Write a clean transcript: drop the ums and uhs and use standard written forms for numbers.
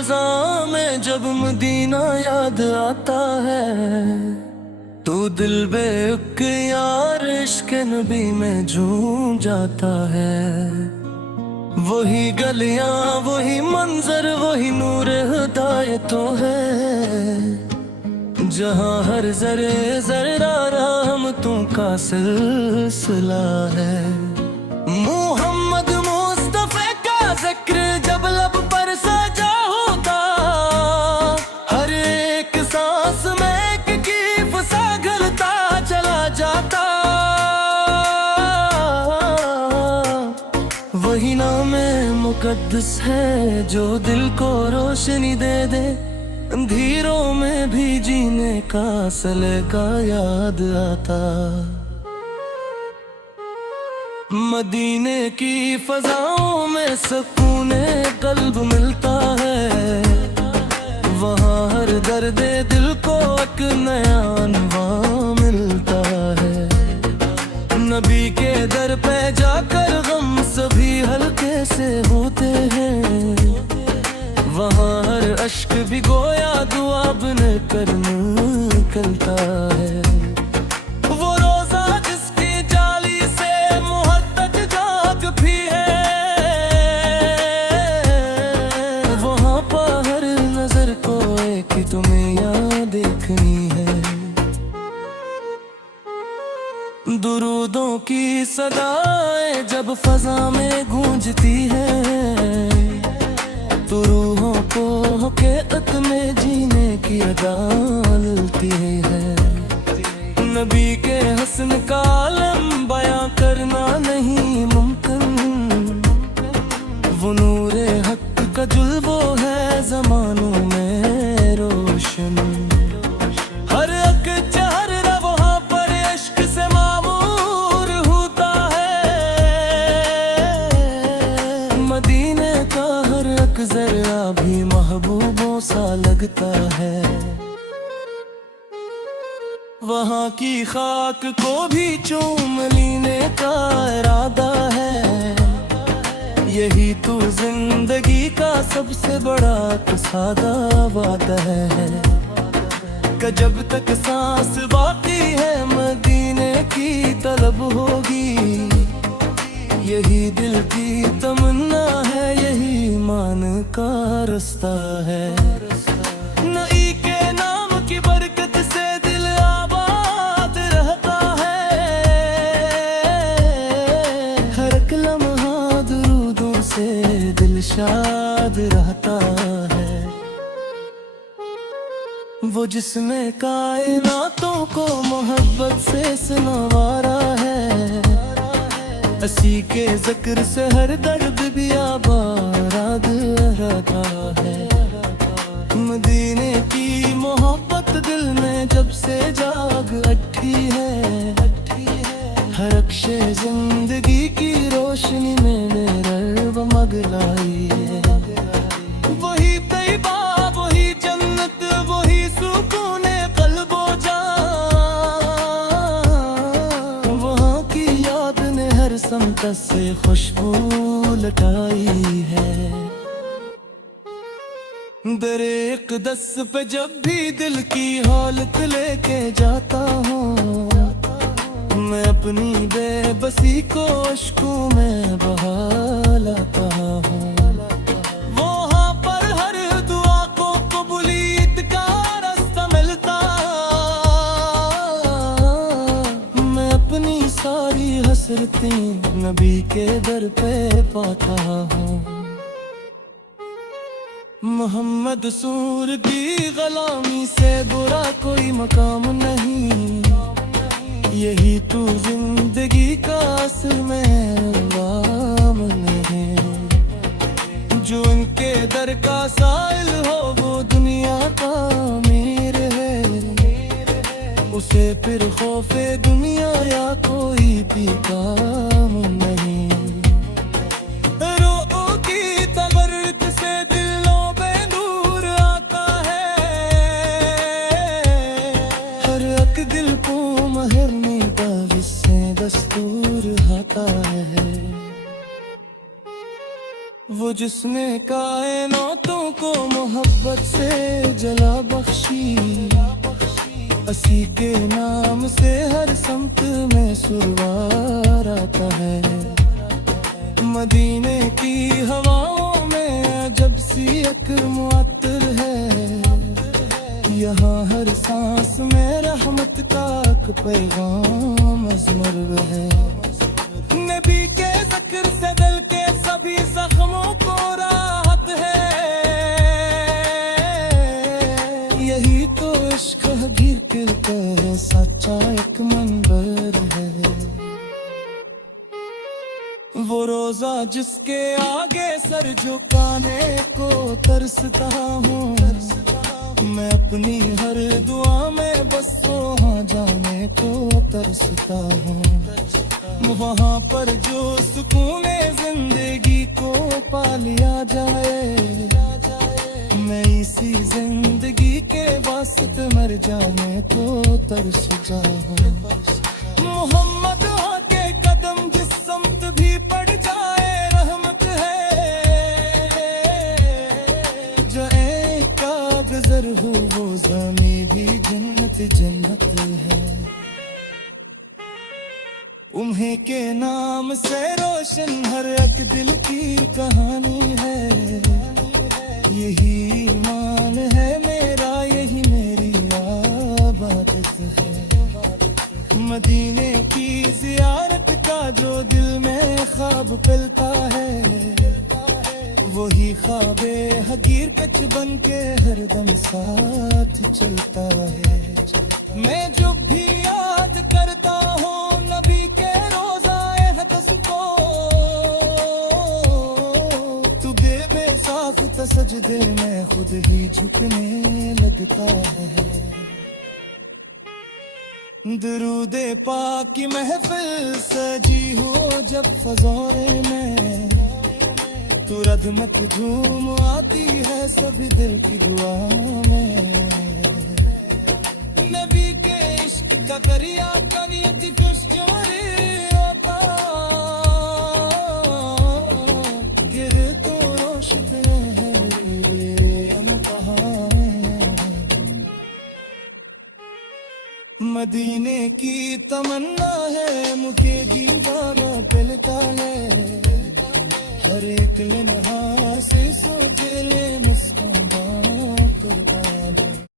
फजा में जब मदीना याद आता है, तू दिल बेक यार इश्क नबी में झूम जाता है। वही गलियां, वही मंजर, वही नूर हिदायतों है, जहां हर जरे जरा रहमतों का सिलसिला है। मोहम्मद मुस्तफा का जिक्र जब लब पर सजा होता, हर एक सांस में एक कीफ सा घलता चला जाता। वही नाम मुकद्दस है जो दिल को रोशनी दे दे, अंधेरों में भी जीने का सलीका याद आता। मदीने की फजाओं में सुकून कल्ब मिलता है, वहाँ हर दर्द दिल को एक नया अनवार मिलता है। नबी के दर पे जाकर गम सभी हल्के से होते हैं, वहाँ हर अश्क भी गोया दुआ बन कर निकलता है। वो रोजा जिसकी जाली से मुहब्बत जाग भी है, वहाँ पर हर नजर को एक ही तुम्हें यहाँ देखनी है। दुरूदों की सदाएं जब फजा में गूंजती है, तो रूहों को हकीकत में जीने की अदा मिलती है। नबी के हस्न का आलम बयां करना नहीं मुमकिन, वो नूरे हक का जुल्वो है जमानों में रोशन। हर एक चेहरा वहाँ पर इश्क से मामूर होता है, मदीने का हर एक जरा भी महबूबों सा लगता है। वहाँ की खाक को भी चूम लेने का इरादा है, यही तो जिंदगी का सबसे बड़ा सादा वादा है। कि जब तक सांस बाकी है मदीने की तलब होगी, यही दिल की तमन्ना है, यही ईमान का रास्ता है। नई के नाम की बरकत से दिल आबाद रहता है, हर एक लम्हा दुरूदों से दिल शाद रहता है। वो जिसमें कायनातों को मोहब्बत से संवारा है, असी के जिक्र से हर दर्द भी आबाद रहता है। मदीने की मोहब्बत दिल में जब से जाग उठी है, हर अक्षे जिंदगी की रोशनी में रब मगलाई है। वही तैबा, वही जन्नत, वही सुकून क़ल्बो जान, वहाँ की याद ने हर समत से खुशबू लटाई है। दर इक़दस पे जब भी दिल की हालत लेके जाता हूँ, मैं अपनी बेबसी को अश्कों में बहा लाता हूँ। वहाँ पर हर दुआ को कबूलियत का रास्ता मिलता, मैं अपनी सारी हसरतें नबी के दर पे पाता हूँ। मोहम्मद सूर की गुलामी से बुरा कोई मकाम नहीं, यही तो जिंदगी का असल में वाम नहीं। जो इनके दर का साइल हो वो दुनिया का अमीर है, उसे फिर खौफे दुनिया या कोई भी काम नहीं। जिसने कायनातों को मोहब्बत से जला बख्शी, असी के नाम से हर समत में सुरवार आता है। मदीने की हवाओं में अजब सी एक मुअत्तर है, यहाँ हर सांस में रहमत का एक पैगाम अज़मर है। नबी के ज़िक्र से दिल के सभी जख्मों को राहत है, यही तो इश्क गिर गिर के सच्चा एक मंबर है। वो रोजा जिसके आगे सर झुकाने को तरसता हूँ, मैं अपनी हर दुआ में बस वहाँ जाने को तरसता हूँ। वहाँ पर जो सुकून जिंदगी को पा लिया जाए, मैं इसी जिंदगी के वास्ते मर जाने को तरसता हूँ। मोहम्मद के कदम जिस समत भी पड़ जाए रहमत है, जो एक का गुजर हो वो ज़मीं भी जन्नत जन्नत है। उन्हीं के नाम से रोशन हर एक दिल की कहानी है, यही ईमान है मेरा, यही मेरी इबादत है। मदीने की ज़ियारत का जो दिल में ख्वाब पलता है, वही ख्वाबे हकीर कच बन के हरदम साथ चलता है। मैं जब भी याद करता हूँ नबी के रोज़ाए हक़स को, तू बेसाख्त सजदे में खुद ही झुकने लगता है। दरूदे पाक की महफिल सजी हो जब फ़ज़ाए में, तू रदमत झूम आती है सभी दिल की दुआ में। नबी के इश्क का दरिया करियत कुछ चोरी होता, गिर तो रोशत है मदीने की तमन्ना है, मुझे दीवाना पिलता है। हर एक लम्हा से सो दिल मुस्कुराता है।